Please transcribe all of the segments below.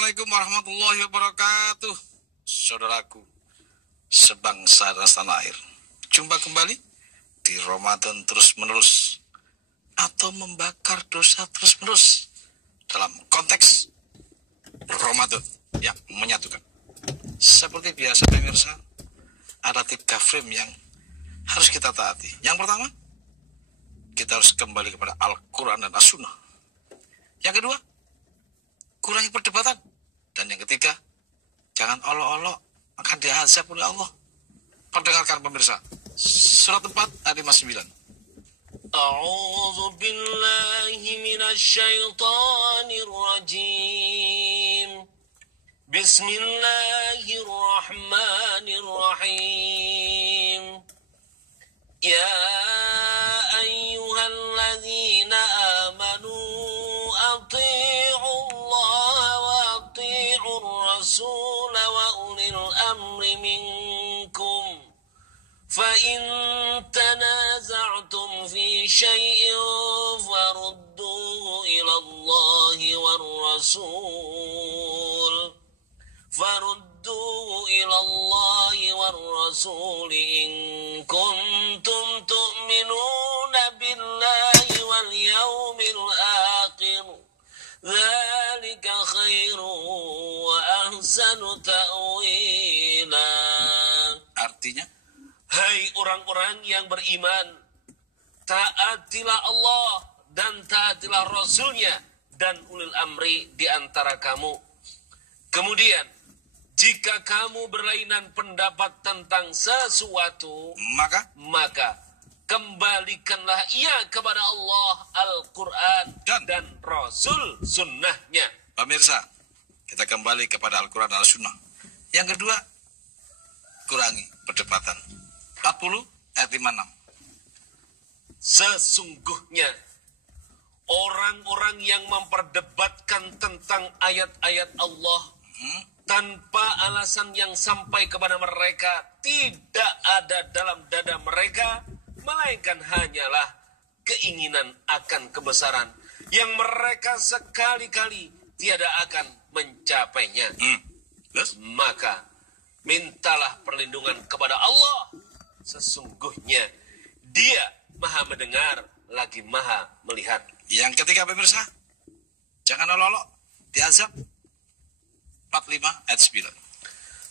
Assalamualaikum warahmatullahi wabarakatuh. Saudaraku, sebangsa dan setanah air, jumpa kembali di Ramadan terus-menerus atau membakar dosa terus-menerus dalam konteks Ramadan yang menyatukan. Seperti biasa pemirsa, ada 3 frame yang harus kita taati. Yang pertama, kita harus kembali kepada Al-Quran dan As-Sunnah. Yang kedua, kurangi perdebatan. Dan yang ketiga, jangan olok-olok akan diazab oleh Allah. Perdengarkan pemirsa, surat 4 ayat 59. A'udzu billahi minasy syaithanir rajim. Bismillahirrahmanirrahim. Ya ayyuhalladzina amanu atii'u Allah wa atii'ur rasul wa ulil amri minkum. Fa in tanaza'tum fi syai'in farudduhu ila Allah war rasul. Farudduhu ila Allah war rasul in kuntum tu'minuna billahi wal yawmil akhir. Dzalika khairu wa ahsanu ta'wila. Artinya, hai orang-orang yang beriman, taatilah Allah dan taatilah Rasulnya dan ulil amri di antara kamu. Kemudian, jika kamu berlainan pendapat tentang sesuatu, maka kembalikanlah ia kepada Allah, Al-Quran dan Rasul sunnahnya. Pemirsa, kita kembali kepada Al-Quran dan Al-Sunnah. Yang kedua, kurangi perdebatan. 40 ayat 56. Sesungguhnya orang-orang yang memperdebatkan tentang ayat-ayat Allah tanpa alasan yang sampai kepada mereka, tidak ada dalam dada mereka melainkan hanyalah keinginan akan kebesaran yang mereka sekali-kali tiada akan mencapainya. Maka mintalah perlindungan kepada Allah. Sesungguhnya Dia Maha mendengar lagi Maha melihat. Yang ketiga pemirsa, jangan olok-olok diazab. 45 ayat 9.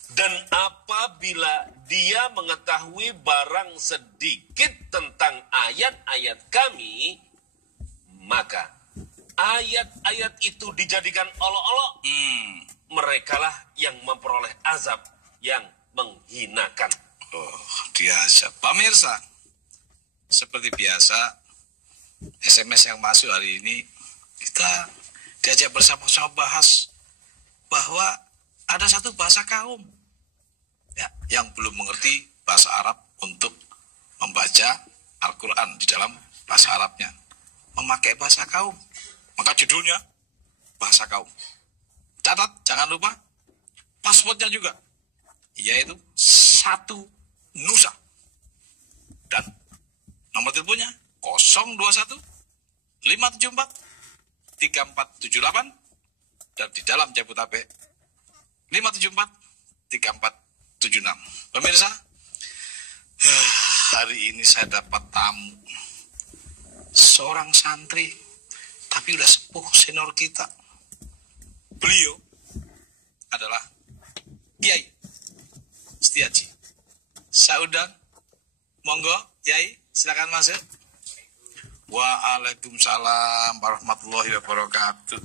Dan apabila dia mengetahui barang sedikit tentang ayat-ayat kami, maka ayat-ayat itu dijadikan olok-olok. Merekalah yang memperoleh azab yang menghinakan. Diazab. Pemirsa, seperti biasa, SMS yang masuk hari ini, kita diajak bersama-sama bahas bahwa ada satu bahasa kaum ya, yang belum mengerti bahasa Arab untuk membaca Al-Quran di dalam bahasa Arabnya, memakai bahasa kaum. Maka judulnya bahasa kaum. Catat, jangan lupa passwordnya juga, yaitu 1 Nusa, dan nomor teleponnya 021 574 3478, dan di dalam Jabodetabek 574 3476. Pemirsa, hari ini saya dapat tamu, seorang santri tapi udah sepuh senior kita. Beliau adalah Kiai Setiaji. Saya undang, monggo Kiai, silakan masuk. Waalaikumsalam warahmatullahi wabarakatuh.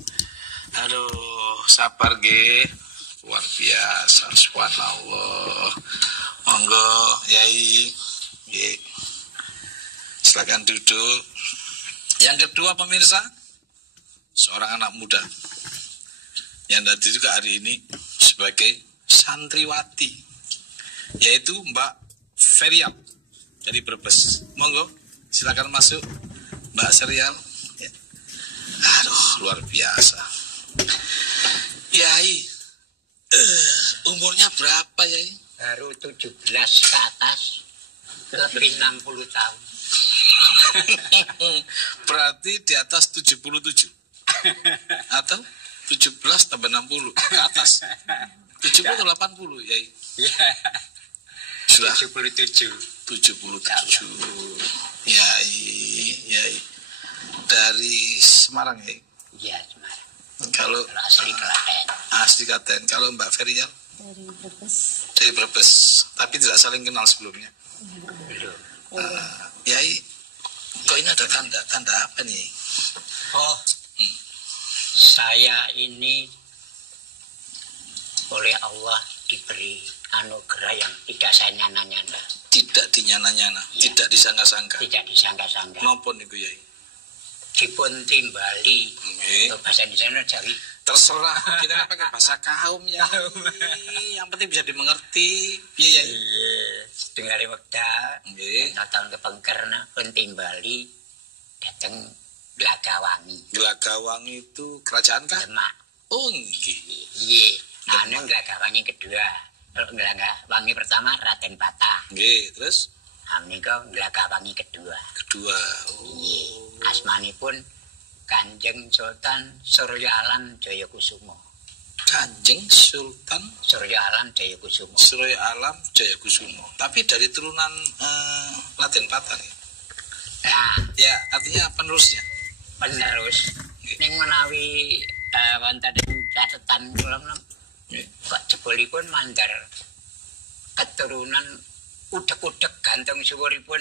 Aduh, sabar ge, luar biasa, subhanallah. Monggo Yai, silakan duduk. Yang kedua pemirsa, seorang anak muda yang tadi juga hari ini sebagai santriwati, yaitu Mbak Ferial dari Brebes. Monggo, silakan masuk Mbak Serial. Ya. Aduh, luar biasa. Yai, umurnya berapa Yai? Baru 17 ke atas, lebih 60 tahun. Berarti di atas 77 atau 17 tambah 60 ke atas. 70 atau 80 ya? Iya. Sudah 77. 77. Yai. Dari Semarang ya? Iya, Semarang. Kalau asli Klaten. Asli Klaten. Kalau Mbak Ferial? Dari Brebes. Dari Brebes. Tapi tidak saling kenal sebelumnya. Belum. Yai, kok ini ada tanda apa nih? Oh, saya ini oleh Allah diberi anugerah yang tidak saya nyana-nyana. Tidak dinyana-nyana, Ya. tidak disangka-sangka. Tidak disangka-sangka. Nopon niku Yai? Dipun timbali. Nggih. Untuk bahasa Indonesia Jawi. Terserah, kita kan pakai bahasa kaum ya. Yang penting bisa dimengerti. Iya Yai. Iya, setengah wekdal. Nggih. Tahun kepengkerna pun timbali datang Glagawangi. Glagawangi itu kerajaan kah? Demak. Oh nggih. Iya, anu Glagawangi kedua. Kalau Glagawangi pertama Raden Patah. Nggih, terus Menika Glagawangi kedua. kedua. Iya, asmanipun Kanjeng Sultan Surya Alam Jayakusuma. Kanjeng Sultan Surya Alam Jayakusuma. Surya Alam Jayakusuma. Tapi dari turunan Raden Patah ya. Nah, Ya, artinya penerusnya. penerus ning menawi wonten catatan kula Nggih. kok jebolipun mandar keturunan udek-udek gantung suwuripun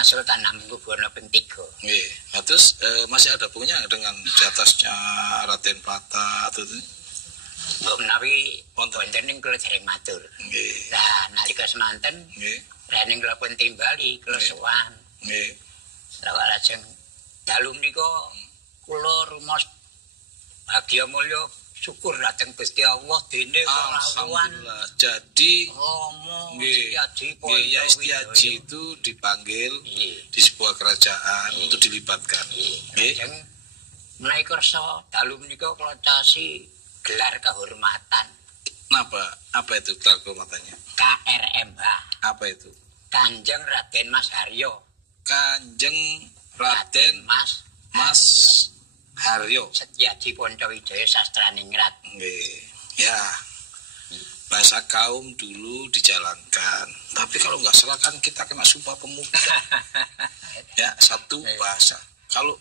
Sultan Hamengkubuwana ping 3. Nggih. Nah, terus masih ada punya dengan di atasnya Raden Patah atau itu? Mbok menawi Wonten. wonten ning kula dereng matur. Nggih. Lah nalika semanten Nggih. rening kula pun timbali kula Nggih. sowan. Nggih. Lawak lajeng dalu menika kula rumas bagya mulya syukur dhateng Gusti Allah dene kelawan Alhamdulillah. Jadi Romo nggih. Setiaji Nggih, ya Setiaji itu dipanggil di sebuah kerajaan untuk dilibatkan. Nggih. Lajeng menawi kersa dalu menika kula casi gelar kehormatan Kenapa? Apa itu gelar kehormatannya? KRMH Apa itu? Kanjeng Raden Mas Haryo. Kanjeng Raden Mas Haryo. Setiaji Poncowijaya Sastraningrat. Nggih. Ya. Bahasa kaum dulu dijalankan. Tapi kalau nggak salah kan kita kena Sumpah Pemuda. Ya, satu bahasa. Kalau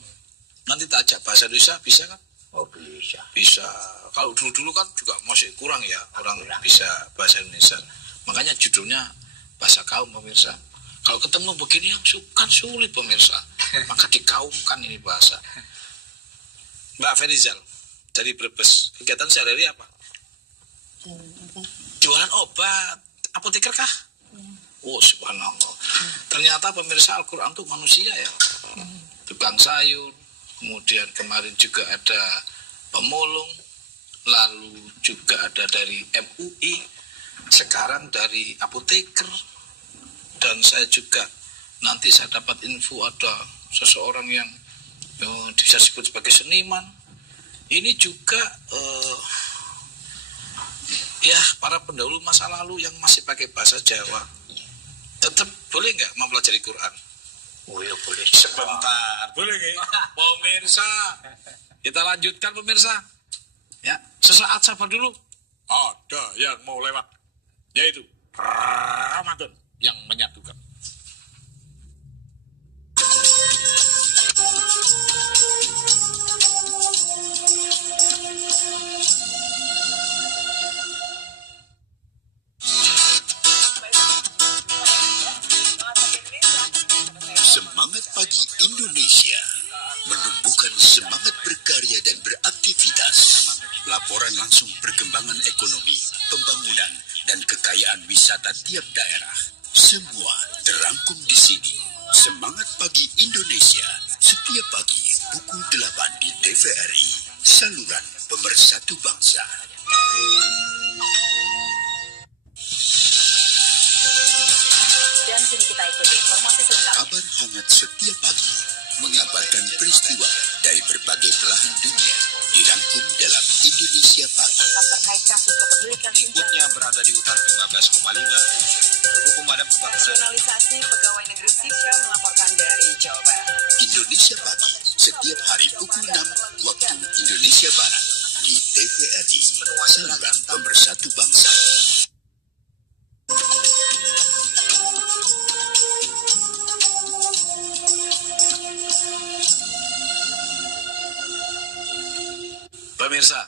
nanti tak ajak bahasa Indonesia bisa kan? Oh bisa. Bisa. Kalau dulu-dulu kan juga masih kurang ya orang Kurang. bisa bahasa Indonesia. Makanya judulnya bahasa kaum pemirsa. Kalau ketemu begini yang kan sulit pemirsa. Maka dikaumkan ini bahasa. Mbak Ferizal dari Brebes, kegiatan sehari-hari apa? Jualan obat. Apoteker kah? Oh subhanallah. Ternyata pemirsa Al-Quran itu manusia ya. Tukang sayur. Kemudian kemarin juga ada pemulung. Lalu juga ada dari MUI. Sekarang dari apoteker. Dan saya juga nanti saya dapat info ada seseorang yang bisa disebut sebagai seniman. Ini juga ya para pendahulu masa lalu yang masih pakai bahasa Jawa. Tetap boleh nggak mempelajari Quran? Oh ya boleh. Sebentar, boleh nggak? Pemirsa, kita lanjutkan pemirsa. Ya, sesaat sabar dulu. Ada yang mau lewat, yaitu Ramadan yang menyatukan. Semangat Pagi Indonesia menumbuhkan semangat berkarya dan beraktivitas. Laporan langsung perkembangan ekonomi, pembangunan, dan kekayaan wisata tiap daerah. Semua terangkum di sini. Semangat Pagi Indonesia setiap pagi pukul 8 di TVRI. Saluran Pemersatu Bangsa. Dan kini kita ikuti informasi selengkapnya. Kabar hangat setiap pagi mengabarkan peristiwa dari berbagai belahan dunia dirangkum dalam Indonesia Pagi. Tangkap terkait kasus kepemilikan senjata. Berikutnya berada di hutan 15,5. Berhubung pemadam kebakaran. Nasionalisasi pegawai negeri sipil melaporkan dari Jawa Barat. Indonesia Pagi setiap hari pukul 6 waktu Indonesia Barat di TVRI, saluran pemersatu bangsa. Pemirsa,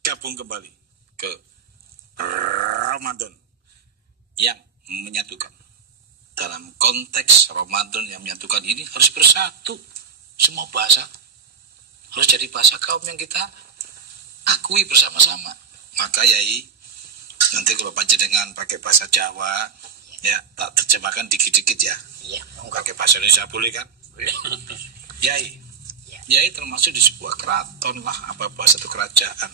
gabung kembali ke Ramadan yang menyatukan. Dalam konteks Ramadan yang menyatukan ini harus bersatu. Semua bahasa harus jadi bahasa kaum yang kita akui bersama-sama. Maka Yai, nanti kalau panjenengan pakai bahasa Jawa, ya tak terjemahkan dikit-dikit ya. Iya, Pakai bahasa Indonesia boleh kan? boleh. Yai, Yai termasuk di sebuah keraton lah, apa bahasa itu kerajaan.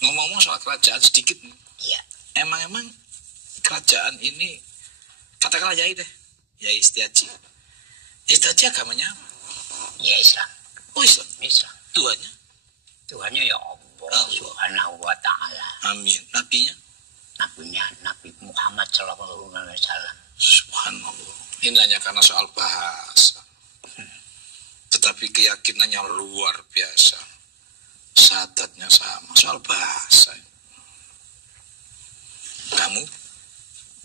Ngomong-ngomong soal kerajaan sedikit nih. Iya. Emang kerajaan ini, katakanlah Yai deh, Yai Setiaji. Setiaji agamanya apa? Ya Islam. Oh Islam. Islam. Tuhannya? Tuhannya ya Allah Subhanahu wa ta'ala. Amin. Nabinya? Nabinya Nabi Muhammad sallallahu alaihi wasallam. Subhanallah. Ini hanya karena soal bahasa. Tetapi keyakinannya luar biasa. Syahadatnya sama. Soal bahasa. Kamu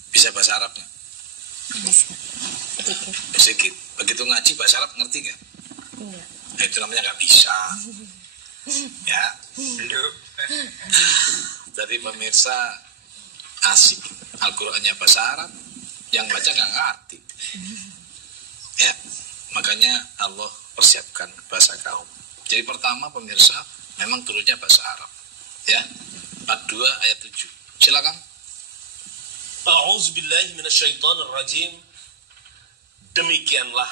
bisa bahasa Arab nggak? Sedikit. Begitu ngaji bahasa Arab ngerti nggak? Enggak. Nah, itu namanya nggak bisa. Ya. Jadi pemirsa asik. Al-Qur'annya bahasa Arab, yang baca nggak ngerti. Ya. Makanya Allah persiapkan bahasa kaum. Jadi pertama pemirsa memang turunnya bahasa Arab. Ya. 42 ayat 7. Silakan. A'udzubillahi minasyaitonirrajim. Demikianlah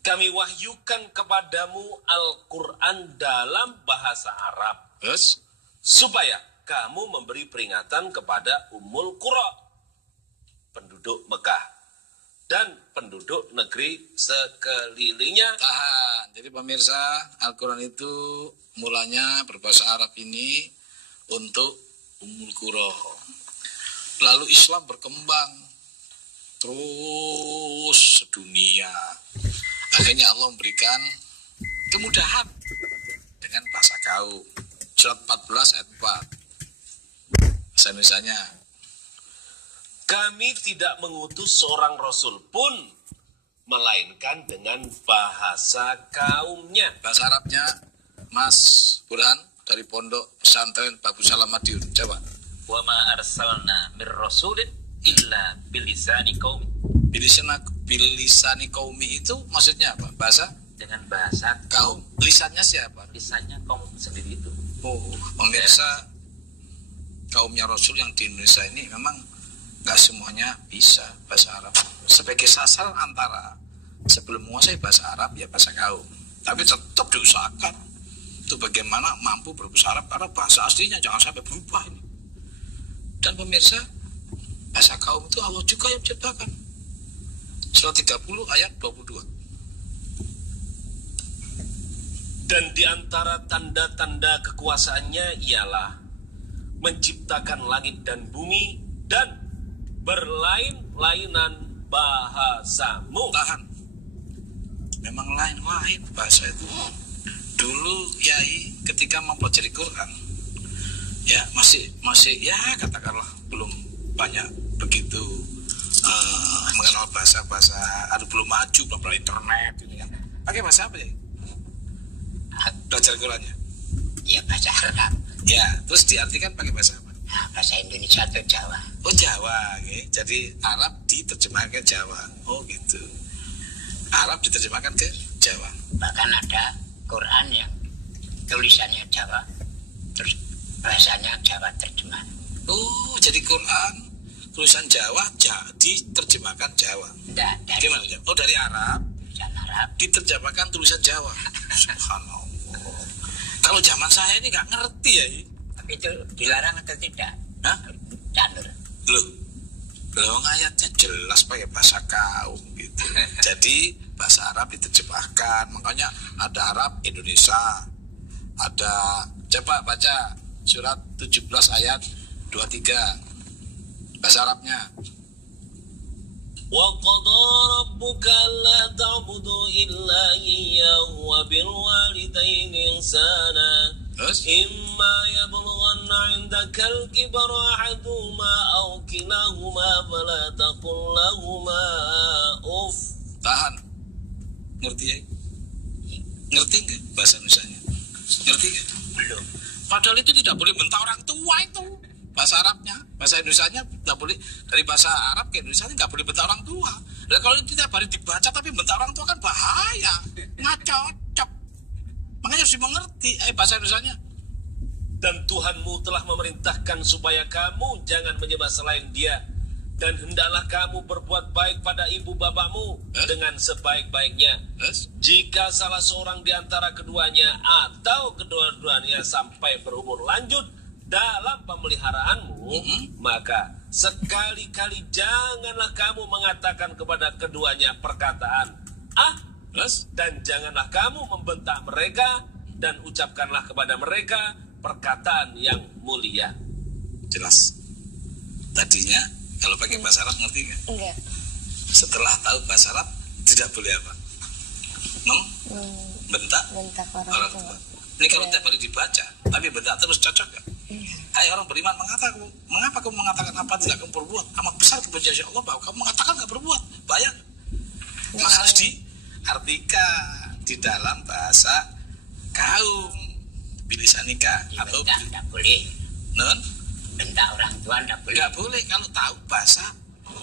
kami wahyukan kepadamu Al-Quran dalam bahasa Arab, Terus supaya kamu memberi peringatan kepada Ummul Qura, penduduk Mekah, dan penduduk negeri sekelilingnya. tahan. Jadi pemirsa, Al-Quran itu mulanya berbahasa Arab ini untuk Ummul Qura. Lalu Islam berkembang terus sedunia. Akhirnya Allah memberikan kemudahan dengan bahasa kaum. Surat 14 ayat 4. Bahasa Indonesianya. Kami tidak mengutus seorang rasul pun melainkan dengan bahasa kaumnya. Bahasa Arabnya Mas Burhan dari Pondok Pesantren Babu Salam Madiun. Coba. Wa ma arsalna mir rasulin illa bilisani qaumi. Bilisani qaumi itu maksudnya apa? Bahasa Dengan bahasa kaum. Lisannya siapa? lisannya kaum sendiri itu. Oh, pemirsa, kaumnya Rasul yang di Indonesia ini memang nggak semuanya bisa bahasa Arab. Sebagai sasar antara sebelum menguasai bahasa Arab ya bahasa kaum. Tapi tetap diusahakan itu bagaimana mampu berbahasa Arab karena bahasa aslinya jangan sampai berubah ini. Dan pemirsa, bahasa kaum itu Allah juga yang menciptakan. Surah 30 ayat 22. Dan di antara tanda-tanda kekuasaannya ialah menciptakan langit dan bumi dan berlain-lainan bahasamu. Tahan. Memang lain-lain bahasa itu. Dulu Yai ketika mempelajari Quran, ya masih ya katakanlah belum banyak begitu mengenal bahasa-bahasa, belum maju, belum ada internet ini kan. Pakai bahasa apa ya? Belajar Qurannya. Ya bahasa Arab. Ya, terus diartikan pakai bahasa apa? Nah, bahasa Indonesia atau Jawa. Oh Jawa, okay. Jadi Arab diterjemahkan ke Jawa. Oh gitu. Arab diterjemahkan ke Jawa. Bahkan ada Quran yang tulisannya Jawa, terus bahasanya Jawa terjemah. Oh, jadi Quran tulisan Jawa diterjemahkan Jawa. Enggak, dari Gimana? Oh dari Arab tulisan Arab. diterjemahkan tulisan Jawa. Subhanallah. Kalau zaman saya ini nggak ngerti ya. Tapi itu dilarang atau tidak? Hah? Janur. Loh, ayatnya jelas pakai bahasa kaum gitu. Jadi bahasa Arab diterjemahkan. Makanya ada Arab Indonesia. Ada, coba baca surat 17 ayat 23. Bahasa Arabnya. Wa qadha rabbuka alla ta'budu illa iyyahu wa bil walidayni ihsana. Imma yablughanna 'indaka al-kibara ahaduhuma aw kilahuma fala taqul lahumā uff. Tahan. Ngerti ya? Ngerti nggak bahasa Indonesianya? Ngerti nggak? Belum. Padahal itu tidak boleh bentak orang tua itu. Bahasa Arabnya, bahasa Indonesianya tidak boleh, dari bahasa Arab ke Indonesia nggak boleh bentak orang tua. Dan kalau itu tiap hari dibaca tapi bentak orang tua kan bahaya, nggak cocok. Makanya harus dimengerti bahasa Indonesianya. Dan Tuhanmu telah memerintahkan supaya kamu jangan menyembah selain Dia, dan hendaklah kamu berbuat baik pada ibu bapakmu dengan sebaik-baiknya. Jika salah seorang di antara keduanya atau kedua-duanya sampai berumur lanjut dalam pemeliharaanmu, maka sekali-kali janganlah kamu mengatakan kepada keduanya perkataan dan janganlah kamu membentak mereka, dan ucapkanlah kepada mereka perkataan yang mulia. Jelas. Tadinya kalau pakai bahasa Arab ngerti nggak? Enggak. Setelah tahu bahasa Arab tidak boleh apa? Bentak orang tua. Ini kalau tiap hari dibaca, tapi bentak terus cocok nggak? Hai orang beriman, mengapa kamu mengatakan apa tidak kamu berbuat? Amat besar kebencian Allah bahwa kamu mengatakan nggak berbuat. Bayang. Maka harus diartikan di dalam bahasa kaum bilisanika atau tidak boleh. Non? Bentak orang tua tidak boleh. Nggak boleh kalau tahu bahasa,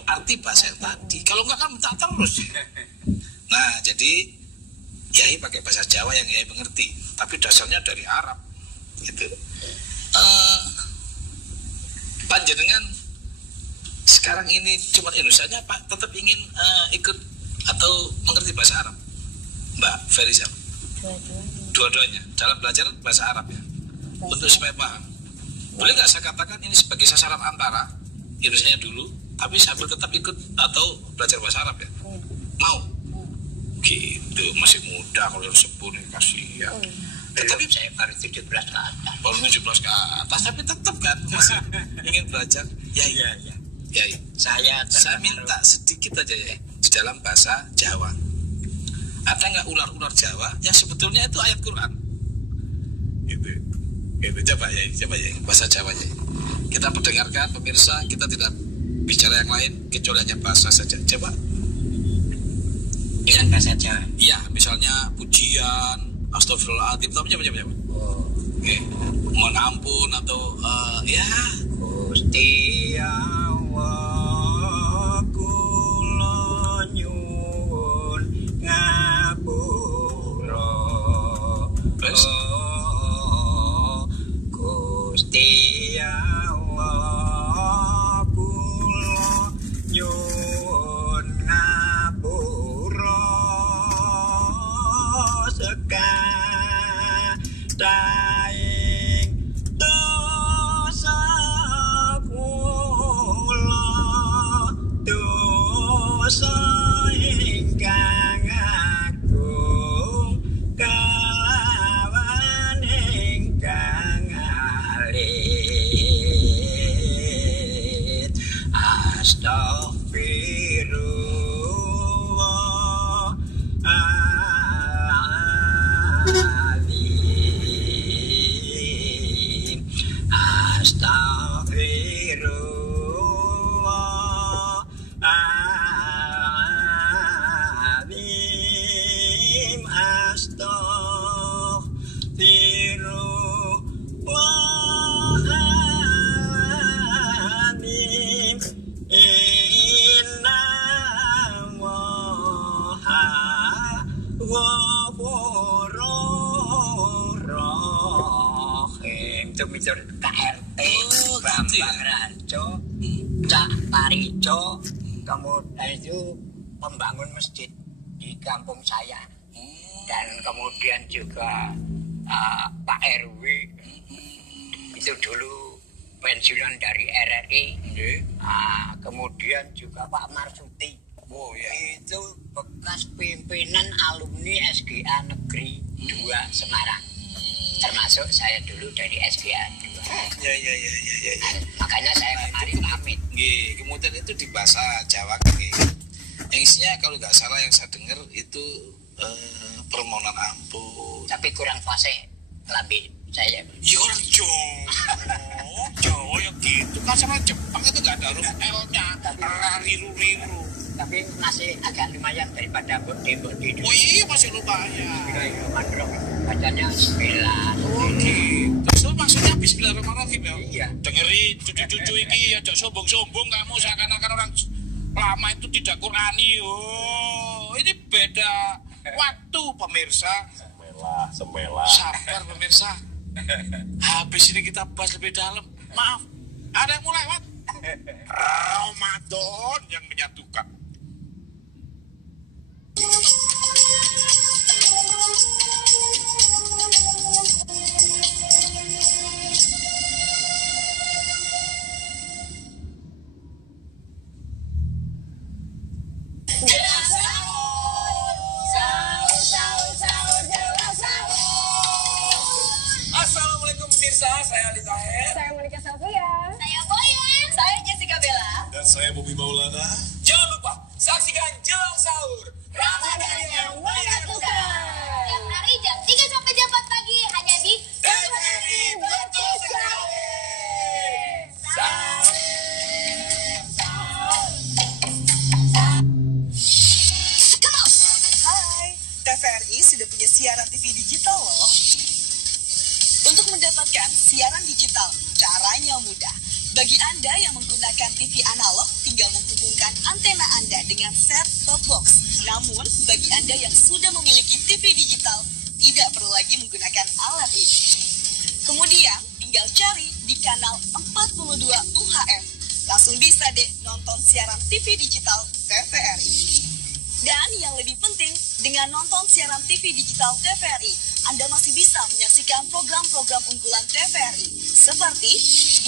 arti bahasa yang tadi. Kalau nggak kan bentak terus. Nah jadi Yai pakai bahasa Jawa yang Yai mengerti, tapi dasarnya dari Arab gitu. Panjenengan sekarang ini cuma Indonesianya Pak tetap ingin ikut atau mengerti bahasa Arab, Mbak Ferisa? Dua-duanya dalam belajar bahasa Arab ya, untuk supaya paham. Boleh nggak saya katakan ini sebagai sasaran antara Indonesianya dulu, tapi sambil tetap ikut atau belajar bahasa Arab ya? Mau? Gitu, masih muda kalau harus sepuh nih kasihan. Tetapi saya baru 17 ke atas. Baru 17 ke atas, tapi tetap kan masih ingin belajar. Ya. Saya minta sedikit aja ya di dalam bahasa Jawa. Ada nggak ular-ular Jawa yang sebetulnya itu ayat Quran? Gitu. Coba ya bahasa Jawanya. Kita mendengarkan pemirsa, kita tidak bicara yang lain kecuali hanya bahasa saja. Coba. Dengan bahasa Jawa. Iya, misalnya pujian, astagfirullahaladzim, tapi coba. Oke. Mohon ampun atau ya. Gusti Allah kula nyuwun ngapura. Gusti Allah kula nyuwun ngapura daing dosa kula, dosa ingkang agung kelawan ingkang alit. Astaghfirullah Astaghfirullahaladzim. Inna Allaha ghafurur rahim. Itu mitur KRT Bambang Ranco, Cak Tarico, kemudian itu pembangun masjid di kampung saya. Dan kemudian juga Pak RW itu dulu pensiunan dari RRI. Kemudian juga Pak Marsuti. Itu bekas pimpinan alumni SGA Negeri 2 Semarang. Termasuk saya dulu dari SGA 2. Ya. Makanya saya kemarin pamit. Kemudian itu di bahasa Jawa kan Yang isinya kalau nggak salah yang saya dengar itu permohonan ampun. Tapi kurang fase lambe saya. Ya orang Jawa ya gitu kan, sama Jepang itu nggak ada huruf L-nya, riru. Tapi masih agak lumayan daripada tembok di Oh iya masih lumayan. bacanya bismillah. Oh gitu. So, maksudnya bismillahirrahmanirrahim ya? Iya. Dengerin cucu-cucu ini aja sombong-sombong kamu seakan-akan orang lama itu tidak Qurani. Oh, ini beda waktu pemirsa. Semelah. Sabar pemirsa. Habis ini kita bahas lebih dalam. Maaf, ada yang mulai lewat. Ramadan yang menyatukan. Assalamualaikum pemirsa, saya Ali Taher. Saya Monica Sofia. Saya Boyan. Saya Jessica Bella. Dan saya Bobby Maulana. Jangan lupa saksikan Jelang Sahur Ramadan yang menyatukan. Setiap hari jam 3 sampai jam 4 pagi hanya di TVRI Betul Sekali. Hai, TVRI sudah punya siaran TV digital loh. Untuk mendapatkan siaran digital, caranya mudah. Bagi Anda yang menggunakan TV analog, tinggal menghubungkan antena Anda dengan set-top box. Namun, bagi Anda yang sudah memiliki TV digital, tidak perlu lagi menggunakan alat ini. Kemudian, tinggal cari di kanal 42 UHF. Langsung bisa deh nonton siaran TV digital TVRI. Dan yang lebih penting, dengan nonton siaran TV digital TVRI, Anda masih bisa menyaksikan program-program unggulan TVRI seperti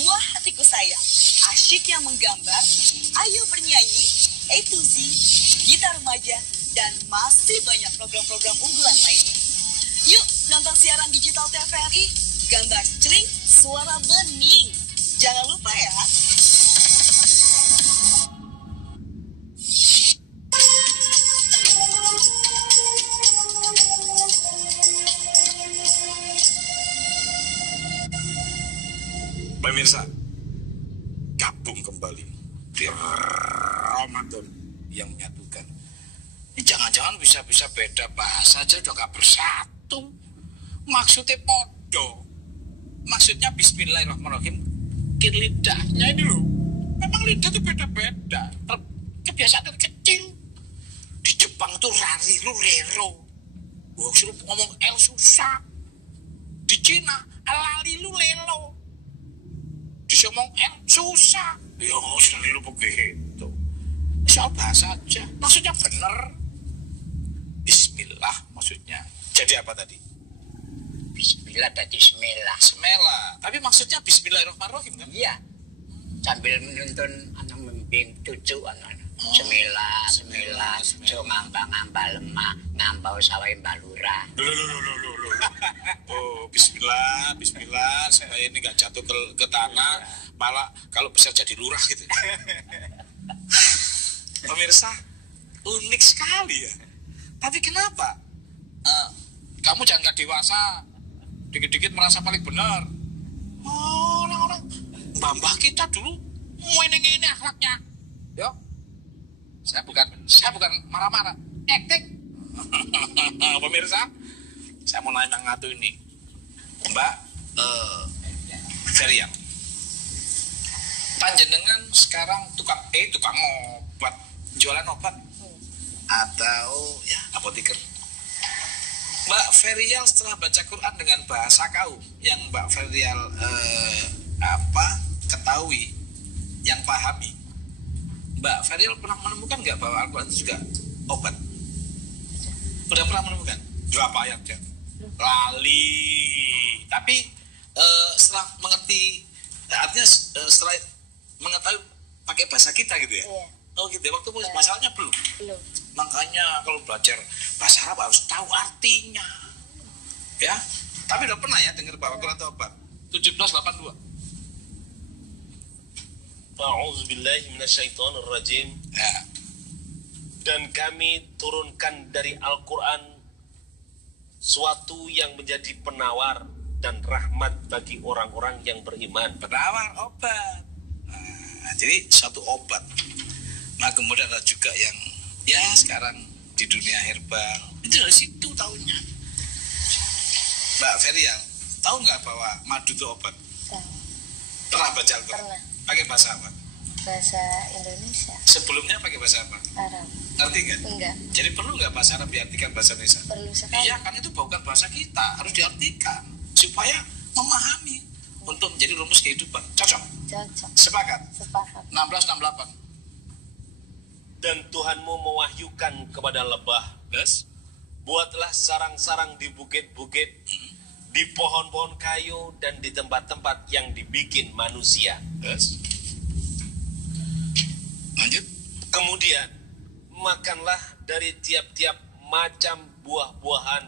Buah Hatiku Sayang, Asyik yang Menggambar, Ayo Bernyanyi, A to Z, Gitar Remaja, dan masih banyak program-program unggulan lainnya. Yuk nonton siaran digital TVRI, gambar celing, suara bening. Jangan lupa ya. Pemirsa, gabung kembali di Ramadan yang menyatukan. Ini jangan-jangan bisa-bisa beda bahasa aja udah gak bersatu. Maksudnya podo. Maksudnya bismillahirrahmanirrahim. Ke lidahnya ini loh. Memang lidah itu beda-beda. Kebiasaan dari kecil. Di Jepang tuh rariru rero. Wah, suruh ngomong L susah. Di Cina alalilu lelo. Bisa ngomong susah. Ya selalu begitu. Soal bahasa aja. Maksudnya bener. Bismillah maksudnya. Jadi apa tadi? Bismillah tadi Bismillah. Semela. Tapi maksudnya bismillahirrahmanirrahim kan? Iya. Sambil menuntun anak membimbing cucu anak. Semila, so ngambang-ngambang lemah, ngambau sawai balura. Loh. Oh, bismillah, supaya ini nggak jatuh ke tanah, malah kalau bisa jadi lurah gitu. Pemirsa, unik sekali ya. Tapi kenapa? Kamu jangan dewasa, dikit-dikit merasa paling benar. Oh, orang-orang mbah kita dulu ini akhlaknya. Yo. Saya bukan marah-marah. Acting. Pemirsa, saya mau nanya ngatu ini. Mbak Feria. Panjenengan sekarang tukang obat, jualan obat atau ya apoteker. Mbak Ferial setelah baca Quran dengan bahasa kaum yang Mbak Ferial ketahui, yang pahami, Mbak Ferial pernah menemukan nggak bahwa Al-Quran itu juga obat? Udah pernah menemukan? Berapa ayat ya? Lali. Tapi setelah mengerti, artinya setelah mengetahui pakai bahasa kita gitu ya? Iya. Oh gitu ya, waktu masalahnya belum? Belum. Makanya kalau belajar bahasa Arab harus tahu artinya. Ya, tapi udah pernah ya dengar bahwa Quran itu obat? 1782. A'udzubillahi minasyaitonirrajim. Ya. Dan kami turunkan dari Al-Quran suatu yang menjadi penawar dan rahmat bagi orang-orang yang beriman. Penawar obat. Nah, jadi satu obat. Nah kemudian ada juga yang ya sekarang di dunia herbal. Itu dari situ tahunya. Mbak Ferial, tahu nggak bahwa madu itu obat? Tahu. Pernah baca Al-Quran? Pernah. Pakai bahasa apa? Bahasa Indonesia. Sebelumnya pakai bahasa apa? Arab. Ngerti nggak? Enggak. Jadi perlu nggak bahasa Arab diartikan bahasa Indonesia? Perlu sekali. Iya, kan itu bukan bahasa kita, harus diartikan supaya memahami untuk menjadi rumus kehidupan. Cocok? Cocok. Sepakat? Sepakat. 1668. Dan Tuhanmu mewahyukan kepada lebah, Yes. buatlah sarang-sarang di bukit-bukit, di pohon-pohon kayu, dan di tempat-tempat yang dibikin manusia. Yes. Lanjut. Kemudian makanlah dari tiap-tiap macam buah-buahan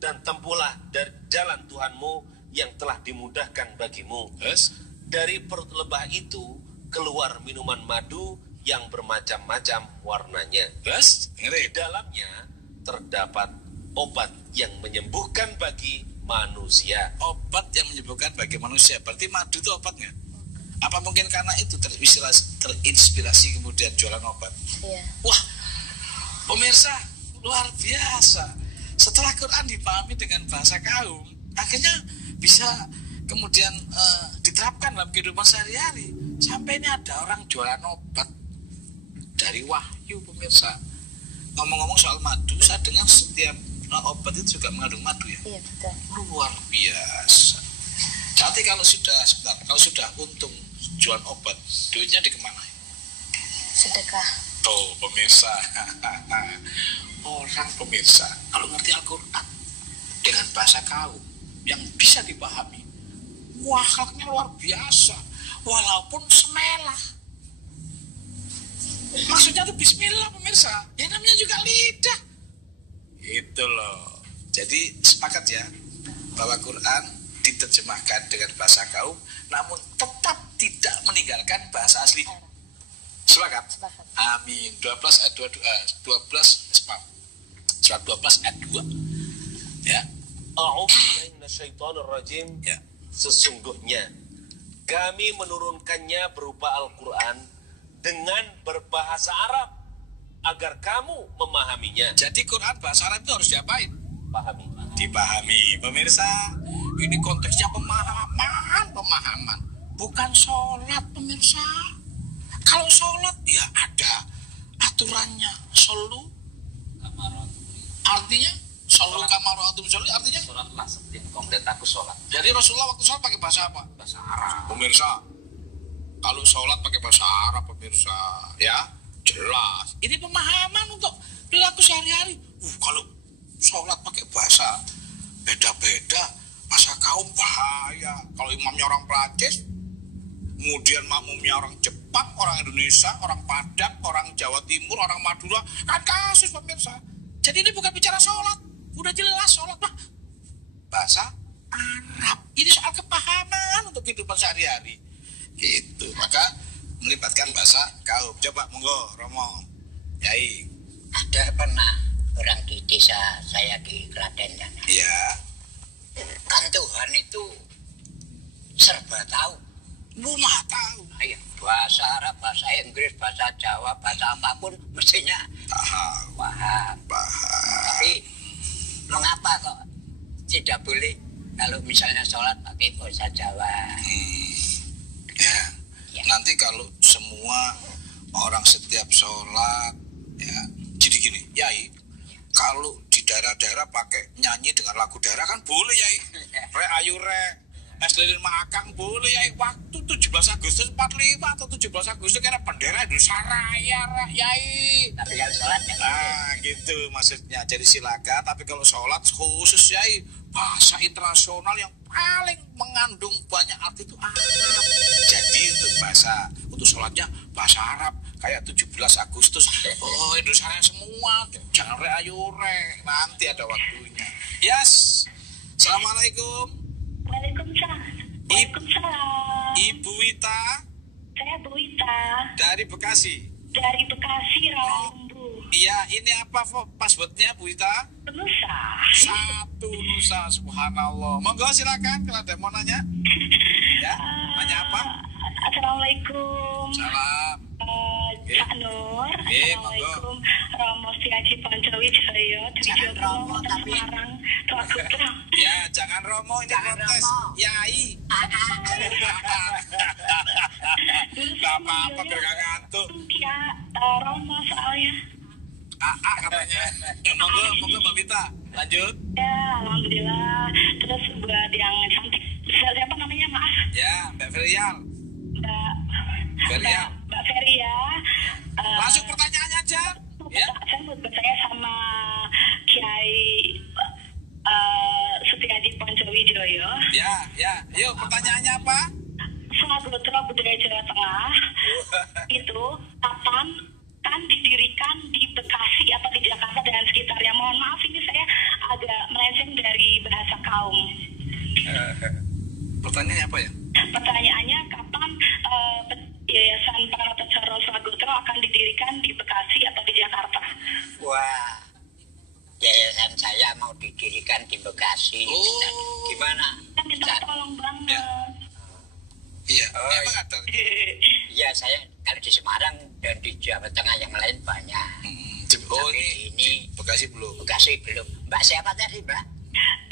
dan tempuhlah dari jalan Tuhanmu yang telah dimudahkan bagimu. Yes. Dari perut lebah itu keluar minuman madu yang bermacam-macam warnanya. Yes. Di Ngeri. dalamnya terdapat obat yang menyembuhkan bagi manusia. Obat yang menyembuhkan bagi manusia. Berarti madu itu obatnya. Apa mungkin karena itu terinspirasi kemudian jualan obat? Iya. Wah, pemirsa luar biasa. Setelah Quran dipahami dengan bahasa kaum, akhirnya bisa kemudian diterapkan dalam kehidupan sehari-hari. Sampai ini ada orang jualan obat dari wahyu, pemirsa. Ngomong-ngomong soal madu, saya dengar setiap obat itu juga mengandung madu ya. Iya, betul. Luar biasa. Nanti kalau sudah untung jual obat, duitnya dikemana? Sedekah. Tuh pemirsa, orang pemirsa kalau ngerti Al-Quran dengan bahasa kaum yang bisa dipahami, wah akhlaknya luar biasa. Walaupun semelah, maksudnya itu Bismillah pemirsa, ya namanya juga lidah. Itu loh. Jadi sepakat ya bahwa Quran diterjemahkan dengan bahasa kaum, namun tetap tidak meninggalkan bahasa asli. Sepakat? Sepakat. Amin. 12 ayat 12 surat 12 ayat 2. Ya. A'udzubillahi minasyaitonir rajim. Ya. Sesungguhnya kami menurunkannya berupa Al-Quran dengan berbahasa Arab agar kamu memahaminya. Jadi Quran bahasa Arab itu harus diapain? Pahami. Dipahami. Pemirsa, ini konteksnya pemahaman. Bukan sholat, pemirsa. Kalau sholat, ya ada aturannya. Solu. Artinya? Solu kamarotum solu artinya? Sholatlah seperti engkau melihat aku sholat. Jadi Rasulullah waktu sholat pakai bahasa apa? Bahasa Arab. Pemirsa, kalau sholat pakai bahasa Arab, pemirsa, ya jelas. Ini pemahaman untuk perilaku sehari-hari. Kalau sholat pakai bahasa beda-beda, bahasa kaum bahaya. Kalau imamnya orang Prancis, kemudian makmumnya orang Jepang, orang Indonesia, orang Padang, orang Jawa Timur, orang Madura, kan kasus pemirsa. Jadi ini bukan bicara sholat, udah jelas sholat mah bahasa Arab. Ini soal kepahaman untuk kehidupan sehari-hari. Gitu, maka melibatkan bahasa kaum. Coba monggo Romo Yai. Ada pernah orang di desa saya di Klaten ya. Iya. Kan Tuhan itu serba tahu. Maha tahu. Ayo, bahasa Arab, bahasa Inggris, bahasa Jawa, bahasa apapun mestinya paham. Tapi mengapa kok tidak boleh kalau misalnya sholat pakai bahasa Jawa? Ya. Nanti kalau semua orang setiap sholat, ya, jadi gini, Yai, kalau di daerah-daerah pakai nyanyi dengan lagu daerah kan boleh, Yai. Re ayu re, es lilin makang boleh, Yai. Waktu 17 Agustus 45 atau 17 Agustus kira bendera Indonesia Raya, Yai. Tapi kalau sholat ya. Nah, gitu maksudnya. Jadi silakan, tapi kalau sholat khusus, Yai, bahasa internasional yang paling mengandung banyak arti itu Arab. Jadi untuk sholatnya bahasa Arab kayak 17 Agustus. Oh, Indonesia semua. Jangan re ayo re. Nanti ada waktunya. Yes. Assalamualaikum. Waalaikumsalam. Ibu Wita. Saya Bu Wita. Dari Bekasi. Dari Bekasi, Rawambu. Iya, ini apa passwordnya Bu Ita? Nusa. 1 Nusa, subhanallah. Monggo silakan kalau ada mau nanya. Ya, nanya apa? Assalamualaikum. Salam. Cak Nur. Assalamualaikum. Romo Siaji Pancawijaya. Jangan Romo, tapi Semarang. Tuh aku tuh. Ya, jangan Romo, ini Jangan protes. Romo. Yai. Gak apa-apa, biar gak ngantuk. Ya, Romo soalnya. Katanya. Ya, monggo Mbak Vita. Lanjut. Ya, alhamdulillah. Terus buat yang cantik. Siapa namanya, maaf? Ya, Mbak Ferial. Feria. Mbak Feria. Langsung pertanyaannya aja. Ya. Saya mau bertanya sama Kiai Sutiaji Pancawijaya. Ya. Yuk, pertanyaannya apa? Swagotra Budaya Jawa Tengah itu kapan kan didirikan di Bekasi atau di Jakarta dan sekitarnya? Mohon maaf, ini saya agak melenceng dari bahasa kaum. Pertanyaannya apa ya? Pertanyaannya kapan Yayasan Pranatacaro Swagotra akan didirikan di Bekasi atau di Jakarta? Wah, yayasan saya mau didirikan di Bekasi. Gimana? Kan kita tolong banget. Iya, emang ada. Iya, saya kalau di Semarang dan di Jawa Tengah yang lain banyak. Oh, Tapi ini Bekasi belum. Bekasi belum. Mbak siapa tadi, Mbak?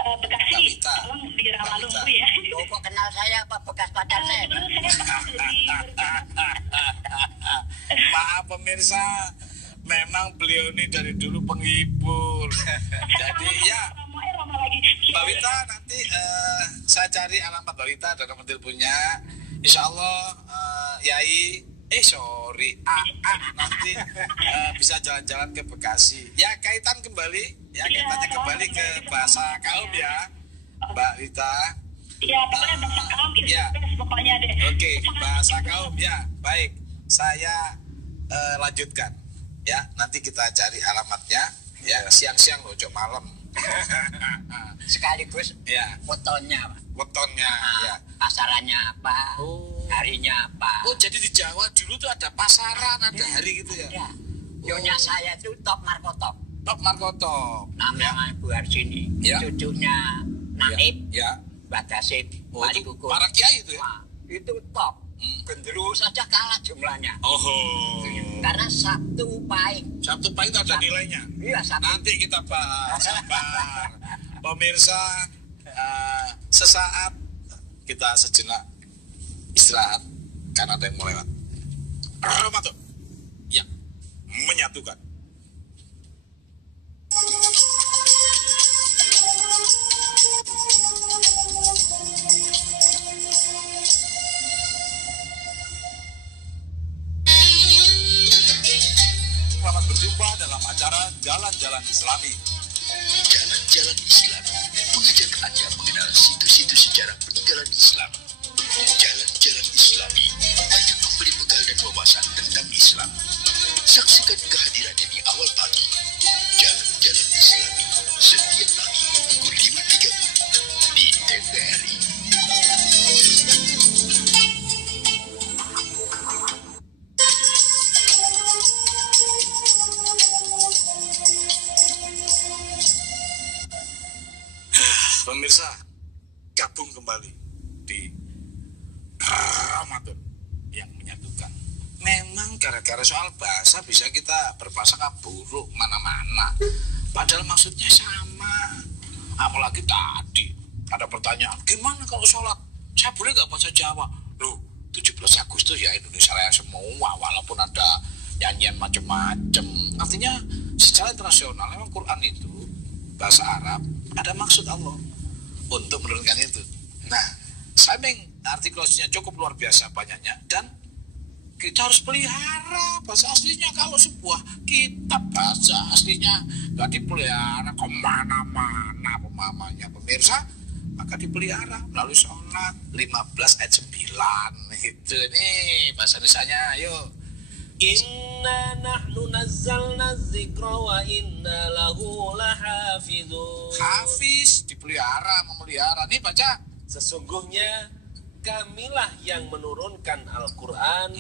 Bekasi, Mbak Vita. tolong di Rawalumbu ya. Oh, kok kenal saya apa bekas pacar saya? Dulu saya pernah jadi Maaf pemirsa, memang beliau ini dari dulu penghibur. Jadi ya, Roma lagi. Mbak Wita nanti saya cari alamat Mbak Wita dan nomor teleponnya. Insya Allah Yai, nanti bisa jalan-jalan ke Bekasi. Ya kaitannya kembali ke bahasa kaum ya, Mbak Wita. Iya, pokoknya bahasa kaum itu Ya. pokoknya deh. Oke, bahasa kaum ya, baik. Saya lanjutkan ya. Nanti kita cari alamatnya ya, siang-siang loh, cok malam. Sekaligus Ya, fotonya, Pak. wetonnya ya. Pasarannya apa? Harinya apa? Oh, jadi di Jawa dulu tuh ada pasaran, ada hari gitu ya. Ya. Nyonya saya itu top markotop. Top Markotop. Namanya Bu Harsini. Ya. Cucunya Naib, Ya. Mbak Dasid, Oh, Wali itu Kuku. para kiai itu ya. Wah, itu top. Genderuwo saja kalah jumlahnya. Oh. Karena Sabtu Pahing. Sabtu Pahing itu ada nilainya. Iya, Sabtu. Nanti kita bahas. Sabar. Pemirsa, sesaat kita sejenak istirahat karena ada yang mau lewat. Ramadan. Ya, menyatukan. Selamat berjumpa dalam acara Jalan-Jalan Islami. Jalan-jalan Islam mengajak Anda mengenal situs-situs sejarah peninggalan Islam. Jalan-jalan Islami banyak memberi bekal dan wawasan tentang Islam. Saksikan kehadirannya di awal pagi. Jalan-jalan Islami setiap pagi pukul 5.30 di TVRI. Pemirsa, gabung kembali di Ramadan yang menyatukan. Memang gara-gara soal bahasa bisa kita berprasangka buruk mana-mana. Padahal maksudnya sama. Apalagi tadi ada pertanyaan, gimana kalau sholat? Saya boleh nggak bahasa Jawa? Loh, 17 Agustus ya Indonesia Raya semua, walaupun ada nyanyian macam-macam. Artinya secara internasional memang Quran itu bahasa Arab, ada maksud Allah untuk menurunkan itu. Nah, samping artikulasinya cukup luar biasa banyaknya, dan kita harus pelihara bahasa aslinya. Kalau sebuah kitab bahasa aslinya nggak dipelihara, kemana-mana pemahamannya pemirsa, maka dipelihara melalui sholat 15 ayat 9 itu. Ini bahasa Indonesianya, ayo. Inna nahnu nazzalna dzikra wa inna lahu lahafizun. Hafiz, dipelihara, memelihara. Nih baca. Sesungguhnya kamilah yang menurunkan Al-Quran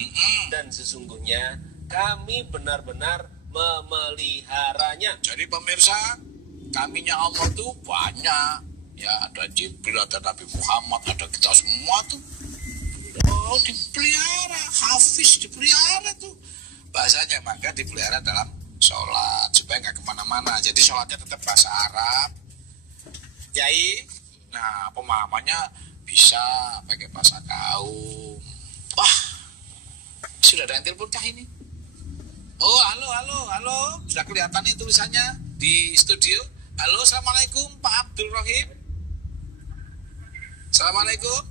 dan sesungguhnya kami benar-benar memeliharanya. Jadi pemirsa, kaminya Allah tuh banyak. Ya, ada Jibril, ada Nabi Muhammad, ada kita semua tuh. Oh, dipelihara, hafiz dipelihara tuh. Bahasanya maka dipelihara dalam sholat supaya nggak kemana-mana. Jadi sholatnya tetap bahasa Arab. Yai, nah pemahamannya bisa pakai bahasa kaum. Wah, sudah ada yang telepon kah ini? Oh, halo. Sudah kelihatan nih tulisannya di studio. Halo, assalamualaikum Pak Abdul Rahim. Assalamualaikum.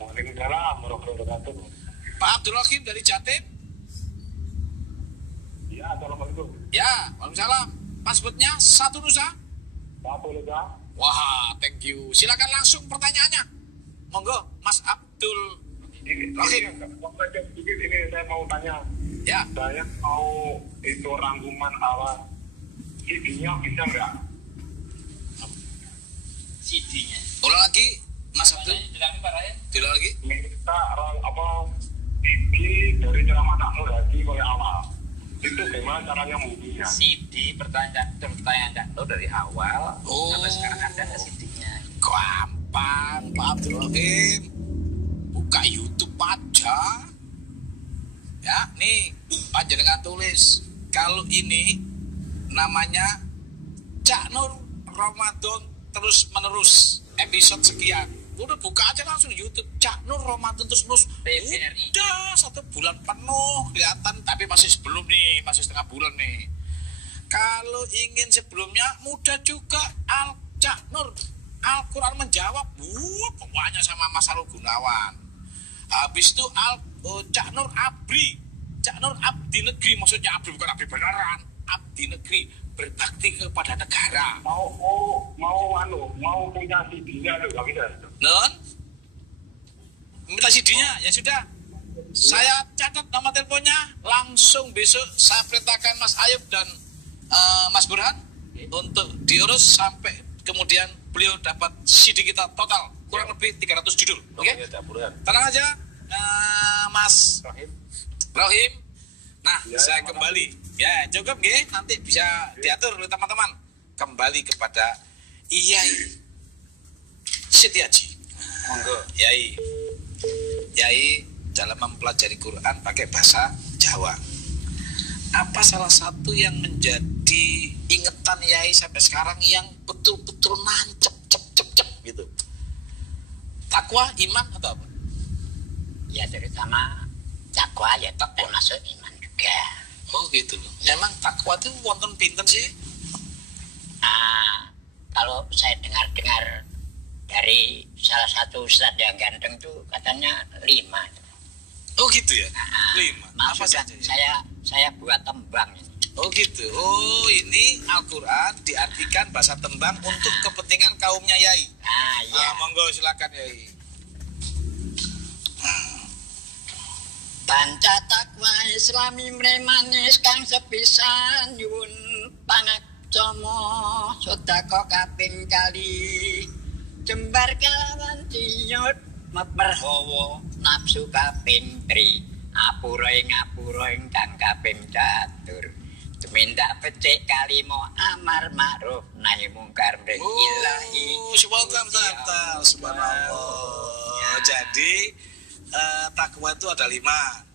Waalaikumsalam warahmatullahi wabarakatuh. Pak Abdul Rahim dari Jatim. Ya, assalamualaikum. Ya, waalaikumsalam. Passwordnya satu Nusa. Satu Nusa. Wah, thank you. Silakan langsung pertanyaannya. Monggo, Mas Abdul Rahim. Ini saya mau tanya. Ya. Saya mau itu rangkuman awal. CD-nya bisa nggak? CD-nya. Ulang lagi, Mas Abdul. Tidak lagi. Minta CD dari ceramah Taknur Haji mulai awal. Itu gimana caranya mungkinnya? CD pertanyaan Taknur dari awal sampai sekarang ada nggak CD-nya? Gampang, Pak Abdul Rahim. Buka YouTube aja. Ya, nih panjenengan tulis. Kalau ini namanya Cak Nur Ramadan terus menerus episode sekian. Udah buka aja langsung di YouTube Cak Nur Ramadan terus menerus. Udah 1 bulan penuh kelihatan, tapi masih sebelum nih, masih setengah bulan nih. Kalau ingin sebelumnya mudah juga Cak Nur Al-Quran menjawab. Pokoknya sama Mas Arul Gunawan. Habis itu Cak Nur Abri, Cak Nur Abdi Negeri, maksudnya Abdi bukan Abdi beneran, Abdi Negeri berbakti kepada negara. Mau punya CD-nya loh, nggak bisa. Non, minta CD-nya, ya sudah. Saya catat nama teleponnya, langsung besok saya perintahkan Mas Ayub dan Mas Burhan untuk diurus sampai kemudian beliau dapat CD kita total kurang lebih 300 judul. Oke? Tenang aja, Mas Rohim. Nah, ya, saya kembali. Ya, cukup nggih, nanti bisa diatur oleh teman-teman. Kembali kepada Iyai Setiaji. Monggo, Yai dalam mempelajari Quran pakai bahasa Jawa. Apa salah satu yang menjadi ingetan Yai sampai sekarang yang betul-betul nancep cep gitu? Takwa, iman atau apa? Ya terutama takwa ya termasuk iman juga. Oh gitu loh. Emang takwa itu wonten pinten sih? Kalau saya dengar dari salah satu ustadz yang ganteng tuh katanya 5. Oh gitu ya? 5. Apa saja? Saya buat tembang. Oh gitu. Oh ini Al-Quran diartikan bahasa tembang untuk kepentingan kaumnya Yai. Iya. Monggo silakan Yai. Panca takwa Islami mremanis kang sepisan nyuwun pangakcama sedekah kaping kali jembar kelawan ciyut meperhawa nafsu kaping 3 ngapura ingkang kaping 4 tumindak becik kalimo amar ma'ruf nahi mungkar ilahi. Subhanallah. Jadi takwa itu ada 5